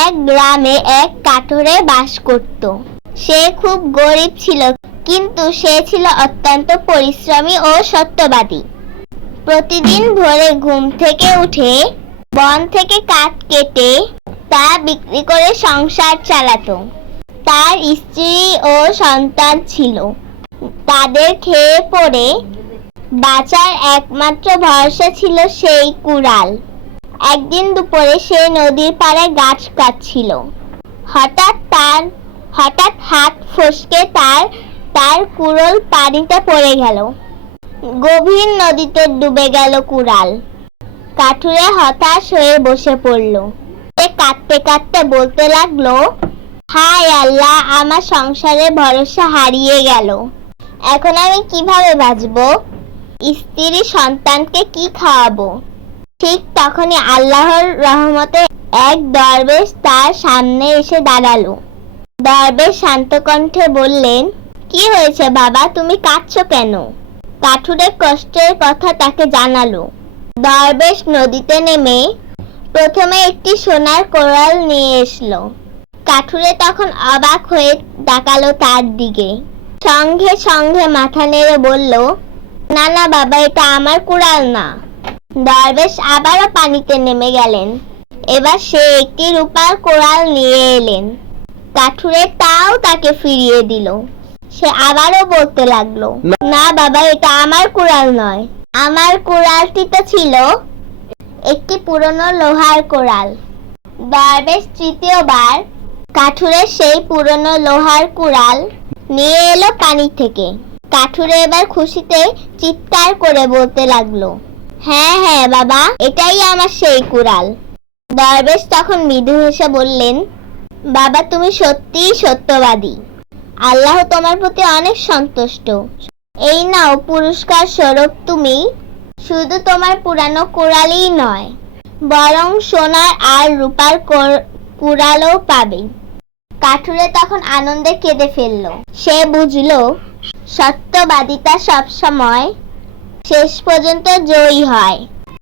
এক গ্রামে এক কাঠুরে বাস করত। সে খুব গরিব ছিল, কিন্তু সে ছিল অত্যন্ত পরিশ্রমী ও সত্যবাদী। প্রতিদিন ভোরে ঘুম থেকে উঠে বন থেকে কাঠ কেটে তা বিক্রি করে সংসার চালাতো। তার স্ত্রী ও সন্তান ছিল। তাদের খেয়ে পড়ে বাঁচার একমাত্র ভরসা ছিল সেই কুড়াল। একদিন দুপুরে সে নদীর পাড়ে গাছ কাটছিল। হঠাৎ হাত ফসকে তার কুড়াল পানিতে পড়ে গেল। গভীর নদীতে ডুবে গেল কুড়াল। কাঠুরে হতাশ হয়ে বসে পড়ল। সে কাঁদতে কাঁদতে বলতে লাগলো, হায় আল্লাহ, আমার সংসারের ভরসা হারিয়ে গেল। এখন আমি কিভাবে বাঁচবো? স্ত্রী সন্তানকে কি খাওয়াবো? ঠিক তখনই আল্লাহর রহমতে এক দরবেশ তার সামনে এসে দাঁড়ালো। দরবেশ শান্ত কণ্ঠে বললেন, কি হয়েছে বাবা, তুমি কাঁদছো কেন? কাঠুরের কষ্টের কথা তাকে জানালো। দরবেশ নদীতে নেমে প্রথমে একটি সোনার কোড়াল নিয়ে এসলো। কাঠুরে তখন অবাক হয়ে তাকালো তার দিকে। সঙ্গে সঙ্গে মাথা নেড়ে বলল, না না বাবা, এটা আমার কুড়াল না। দরবেশ আবারও পানিতে নেমে গেলেন। এবার সে একটি রূপার কোড়াল নিয়ে এলেন। কাঠুরে তাও তাকে ফিরিয়ে দিল। সে আবারও বলতে লাগলো, না বাবা, এটা আমার কুড়াল নয়। আমার কুড়ালটি তো ছিল একটি পুরনো লোহার কোড়াল। দরবেশ তৃতীয়বার কাঠুরের সেই পুরনো লোহার কুড়াল নিয়ে এলো পানি থেকে। কাঠুরে এবার খুশিতে চিৎকার করে বলতে লাগলো, হ্যাঁ হ্যাঁ বাবা, এটাই আমার সেই কুড়াল। দরবেশ তখন মৃদু হেসে বললেন, বাবা, তুমি সত্যিই সত্যবাদী। আল্লাহ তোমার প্রতি অনেক সন্তুষ্ট। এই নাও পুরস্কার স্বরূপ তুমি শুধু তোমার পুরানো কুড়ালই নয়, বরং সোনার আর রূপার কুড়ালও পাবে। কাঠুরে তখন আনন্দে কেঁদে ফেলল। সে বুঝলো সত্যবাদিতা সবসময় শেষ পর্যন্ত জয়ী হয়।